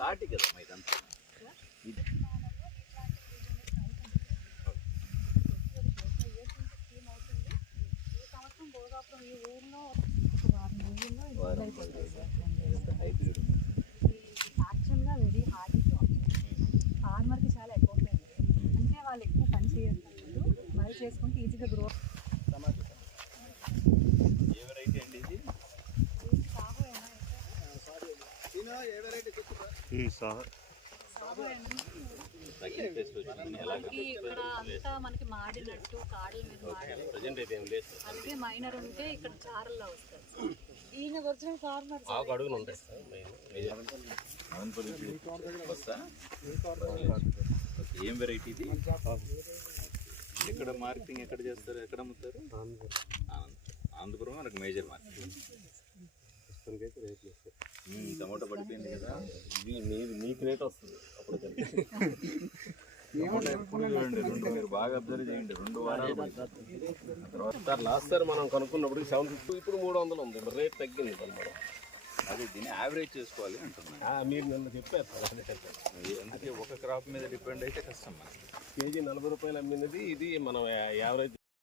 తాటి కదా ఇదంతా. యాక్చువల్గా వెరీ హార్డ్ జాబ్, ఫార్మర్కి చాలా ఎక్విప్మెంట్ అంటే వాళ్ళు ఎక్కువ పని చేయట్లేదు, మరి చేసుకుంటే ఈజీగా గ్రో. ఏ వెరైటీ అండి ఇది? ఇక్కడ అంతా మనకి మాడినట్టు కాడల మీద మాడినట్టు అలాగే మైనర్ ఉంటే ఇక్కడ చారల్లో వస్తారు. ఈయన ఒరిజినల్ ఫార్మర్ అడుగులు ఉంటాయి ఏం వెరైటీ ఇది? ఎక్కడ మార్కెటింగ్ ఎక్కడ చేస్తారు, ఎక్కడ అమ్ముతారు? ఆంధ్రపురం మనకు మేజర్ మార్కెట్. టమాటో పడిపోయింది కదా, మీకు రేట్ వస్తుంది అప్పుడు. మీరు బాగా అబ్జర్వ్ చేయండి, 2 వారాలు తర్వాత లాస్ట్ సార్ మనం కనుక్కున్నప్పుడు 750, ఇప్పుడు 300 ఉంది. రేట్ తగ్గింది అనమాట. అదే దీన్ని యావరేజ్ చేసుకోవాలి అంటున్నాను. మీరు నిన్న చెప్పారు సార్. అందుకే ఒక క్రాప్ మీద డిపెండ్ అయితే కష్టం మనకి. కేజీ 40 రూపాయలు అమ్మినది ఇది మనం యావరేజ్